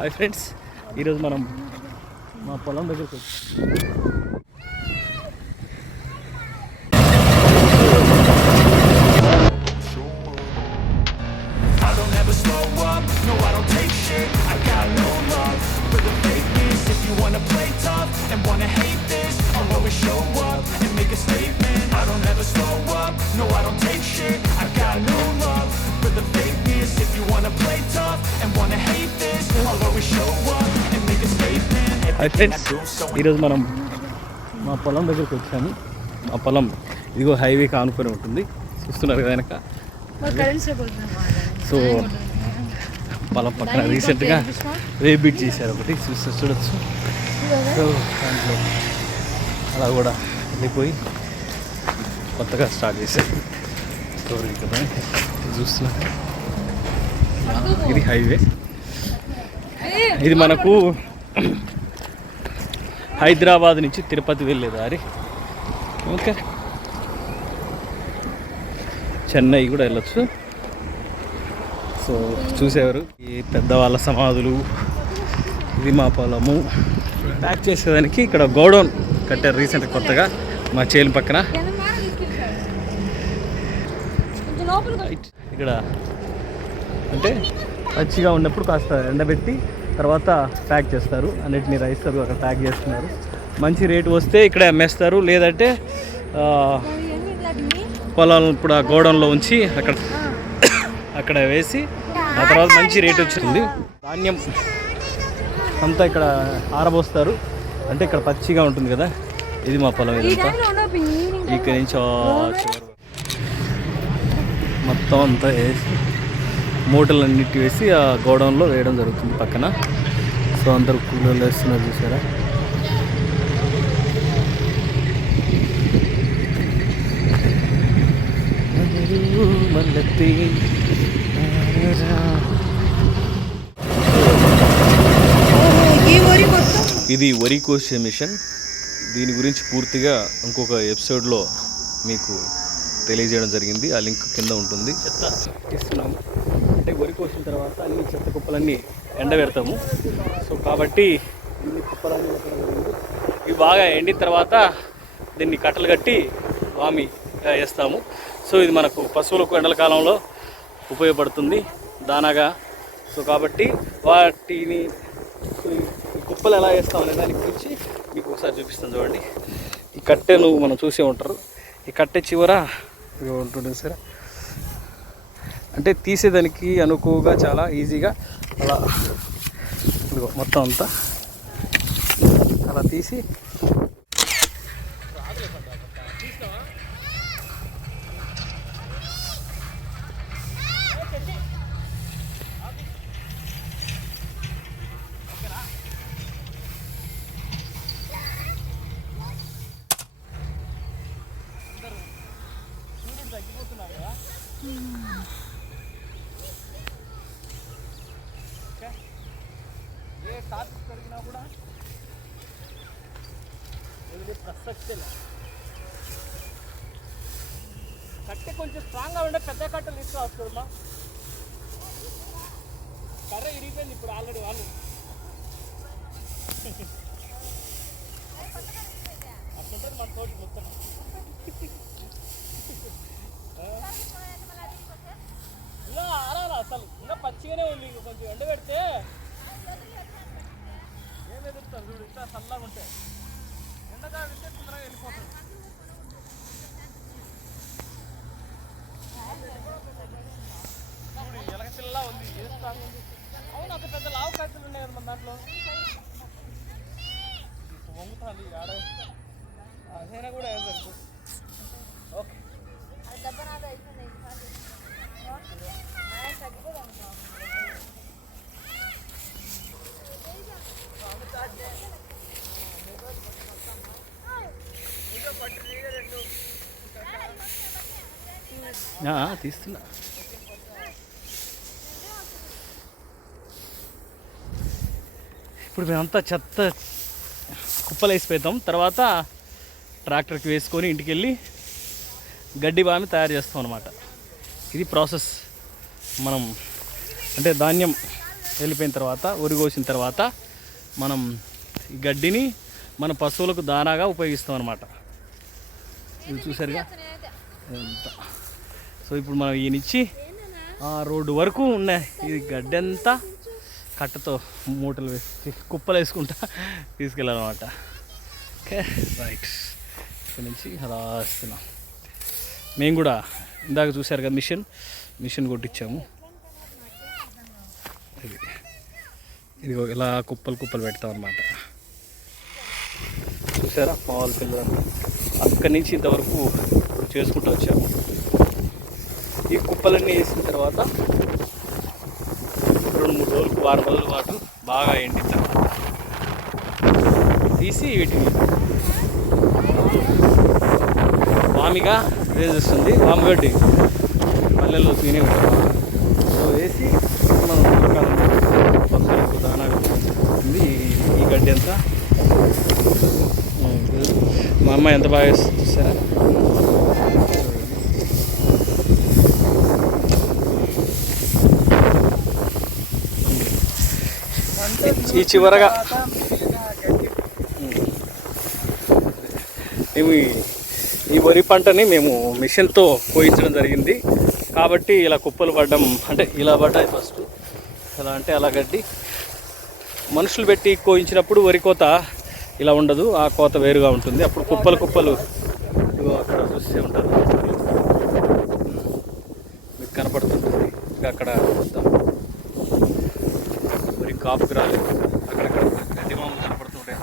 Hi friends, ఈరోజు మనం మా పొలం దగ్గరికి వచ్చాం. హాయ్ ఫ్రెండ్స్, ఈరోజు మనం మా పొలం దగ్గరికి వచ్చాము. మా పొలం ఇదిగో హైవేకి ఆనుకొని ఉంటుంది, చూస్తున్నారు కదా వెనక. సో పొలం పక్కన రీసెంట్గా రేబిట్ చేశారు, ఒకటి చూడొచ్చు. సో దాంట్లో అలా కూడా వెళ్ళిపోయి కొత్తగా స్టార్ట్ చేశారు స్టోరీ కదా చూస్తున్నారు. ఇది హైవే, ఇది మనకు హైదరాబాద్ నుంచి తిరుపతి వెళ్ళే దారి. ఓకే, చెన్నై కూడా వెళ్ళొచ్చు. సో చూసేవారు ఈ పెద్దవాళ్ళ సమాధులు. ఇది మా పొలము. ప్యాక్ చేసేదానికి ఇక్కడ గోడౌన్ కట్టారు రీసెంట్గా కొత్తగా మా చేను పక్కన. ఇక్కడ అంటే పచ్చిగా ఉన్నప్పుడు కాస్త ఎండబెట్టి తర్వాత ప్యాక్ చేస్తారు, అన్నిటినీ రైస్ అక్కడ ప్యాక్ చేస్తున్నారు. మంచి రేటు వస్తే ఇక్కడ అమ్మేస్తారు, లేదంటే పొలాలను ఇప్పుడు ఆ గోడౌన్లో ఉంచి అక్కడ వేసి ఆ తర్వాత మంచి రేటు వచ్చింది. ధాన్యం అంతా ఇక్కడ ఆరబోస్తారు, అంటే ఇక్కడ పచ్చిగా ఉంటుంది కదా. ఇది మా పొలం, ఇదంతా ఇక్కడి నుంచి మొత్తం అంతా వేసి మూటలన్నిటి వేసి ఆ గోడౌన్లో వేయడం జరుగుతుంది పక్కన. సో అందరూ కూలీలు వేస్తున్నారు, చూసారా. ఇది వరి కోసే మిషన్. దీని గురించి పూర్తిగా ఇంకొక ఎపిసోడ్లో మీకు తెలియజేయడం జరిగింది, ఆ లింక్ కింద ఉంటుంది. చెత్త ఇస్తున్నాము అంటే వరి కోసిన తర్వాత అన్ని చెత్త కుప్పలన్నీ ఎండబెడతాము. సో కాబట్టి ఇన్ని కుప్పలన్నీ ఇవి బాగా ఎండిన తర్వాత దీన్ని కట్టలు కట్టి వామి వేస్తాము. సో ఇది మనకు పశువులకు ఎండల కాలంలో ఉపయోగపడుతుంది దానాగా. సో కాబట్టి వాటిని ఈ కుప్పలు ఎలా వేస్తామనే దాని గురించి మీకు ఒకసారి చూపిస్తాను. చూడండి, ఈ కట్టెను మనం చూసే ఉంటారు. ఈ కట్టె చివర ఉంటుంది సరే, అంటే తీసేదానికి అనుకువగా చాలా ఈజీగా అలా మొత్తం అంతా అలా తీసి తగ్గిపోతున్నారు కదా. ఏ టాపిక్ పెరిగినా కూడా వదిలే ప్రసక్తే లేదు. కట్టె కొంచెం స్ట్రాంగ్గా ఉండే పెద్ద కట్టెలు తీసుకోవచ్చుమా. కర్ర ఇరిగిపోయింది ఇప్పుడు ఆల్రెడీ వాళ్ళు. అట్లుంటుంది మన తోటి మొత్తం. ఇలా ఆరాలి అసలు, ఇంకా పచ్చిగానే ఉంది. ఇంక కొంచెం ఎండ పెడితే ఏం ఎదుగుతారు చూడు, ఇంకా చల్లగా ఉంటే. ఎండగా వింటే తొందరగా వెళ్ళిపోతుంది. చూడు ఎలక పిల్ల ఉంది, వేస్తా. అవును, ఒక పెద్ద లావు కాయలు ఉన్నాయి కదా మన దాంట్లో. వంగుతుంది ఆడ, అదైనా కూడా ఏం సరిపోతుంది. ఓకే, తీస్తున్నా. ఇప్పుడు మేమంతా చెత్త కుప్పలు వేసిపోతాం, తర్వాత ట్రాక్టర్కి వేసుకొని ఇంటికి వెళ్ళి గడ్డి బామి తయారు చేస్తాం అన్నమాట. ఇది ప్రాసెస్. మనం అంటే ధాన్యం వెళ్ళిపోయిన తర్వాత వరి కోసిన తర్వాత మనం ఈ గడ్డిని మన పశువులకు దానాగా ఉపయోగిస్తాం అన్నమాట. ఇది చూసారుగా ఎంత. సో ఇప్పుడు మనం ఈయనిచ్చి ఆ రోడ్డు వరకు ఉన్నాయి ఇది గడ్డి అంతా కట్టతో మూటలు వేసి కుప్పలు వేసుకుంటా తీసుకెళ్ళాలన్నమాట. Okay right. ఇక్కడ నుంచి అలా వస్తున్నాం. మేము కూడా ఇందాక చూసారు కదా మిషన్ కొట్టించాము. ఇది ఇలా కుప్పలు పెడతాం అన్నమాట. చూసారా మా వాళ్ళ పిల్లలు అక్కడి నుంచి ఇంతవరకు చేసుకుంటూ వచ్చాము. ఈ కుప్పలన్నీ వేసిన తర్వాత 2-3 రోజులకు వారం రోజుల పాటు బాగా ఎండిన తర్వాత తీసి వీటిని వామిగా వేసేస్తుంది. వామిగడ్డి పల్లెల్లో తినే సో వేసి మనం పశువులకు దానా ఉంది. ఈ గడ్డి అంతా మా అమ్మ ఎంత బాగా వేస్తుంది చూసారా. ఈ చివరగా మేము ఈ వరి పంటని మేము మిషన్తో కోయించడం జరిగింది కాబట్టి ఇలా కుప్పలు పడ్డం అంటే ఇలా పడ్డాయి. ఫస్ట్ ఎలా అంటే అలా గడ్డి మనుషులు పెట్టి కోయించినప్పుడు వరి కోత ఇలా ఉండదు, ఆ కోత వేరుగా ఉంటుంది. అప్పుడు కుప్పలు అక్కడ చూస్తూ ఉంటారు మీకు కనపడుతుంటుంది. ఇంకా అక్కడ వరి కాపుకి రాలేదు, అక్కడక్కడ గడ్డి మామూలు కనపడుతుంటాయి.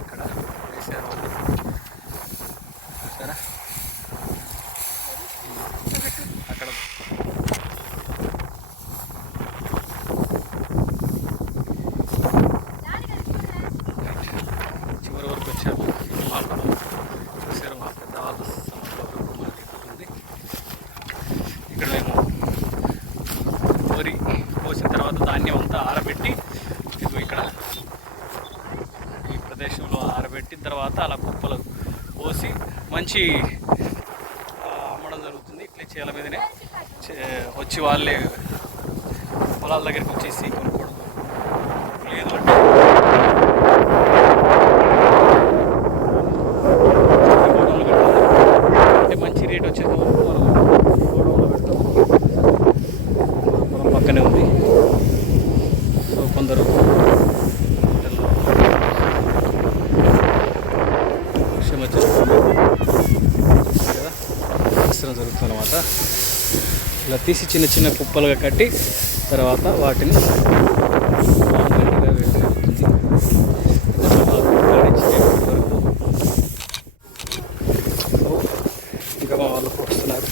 అక్కడ వేసారు చూసారా. అక్కడ చివరి వరకు వచ్చాము. మా పొలం చూసారు, మా పెద్దవాళ్ళు ఉంది. ఇక్కడ మేము వరి కోసిన తర్వాత ధాన్యం అంతా ఆరబెట్టి ఇక్కడ ఈ ప్రదేశంలో ఆరబెట్టిన తర్వాత అలా కుప్పలు పోసి మంచి అమ్మడం జరుగుతుంది. ఇట్లా చేల మీదనే వచ్చి వాళ్ళే పొలాల దగ్గరికి వచ్చేసి కొనుక్కోవడం. లేదు అంటే అంటే మంచి రేట్ వచ్చేది వరకు మనం గోడౌన్లో పెడతాము. పొలం పక్కనే ఉంది. సో కొందరు వర్షం వచ్చేస్తుంది కదా, అవసరం జరుగుతుంది అన్నమాట. ఇలా తీసి చిన్న కుప్పలుగా కట్టి తర్వాత వాటిని గట్టిగా వేయడం జరుగుతుంది. వరకు ఇంకా మా వాళ్ళు వస్తున్నారు.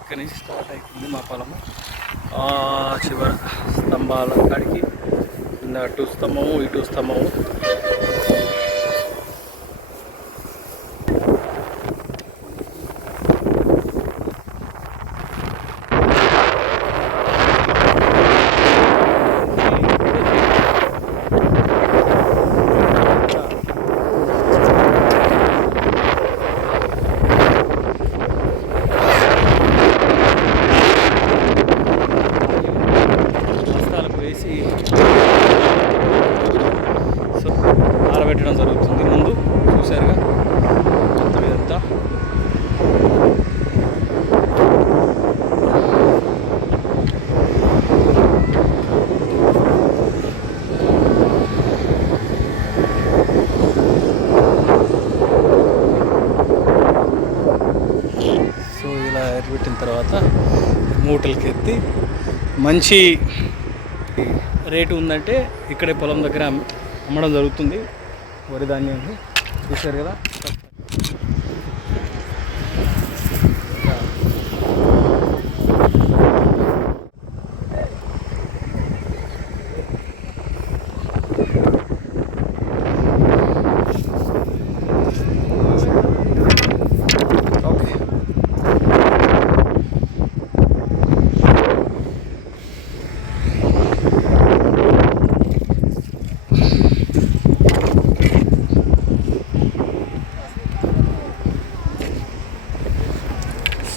ఇక్కడి నుంచి స్టార్ట్ అవుతుంది మా పొలము. చివరి స్తంభాల కాడికి అటు స్తంభము ఇటు స్తంభము. సో ఆరబెట్టడం జరుగుతుంది. ముందు చూసారుగా మొత్తం ఇదంతా. సో ఇలా ఎరబెట్టిన తర్వాత మూటలకి ఎత్తి మంచి రేటు ఉందంటే ఇక్కడే పొలం దగ్గర అమ్మడం జరుగుతుంది వరి ధాన్యాన్ని. చూశారు కదా. ఓకే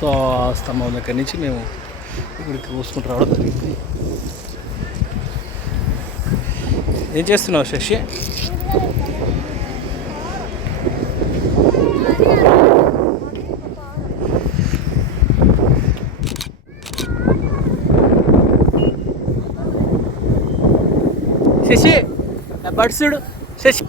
సో ఆ స్తంభం దగ్గర నుంచి మేము ఇక్కడికి కోసుకుంటూ రావడం జరిగింది. ఏం చేస్తున్నావు శశి? శశి బడ్సుడు శశి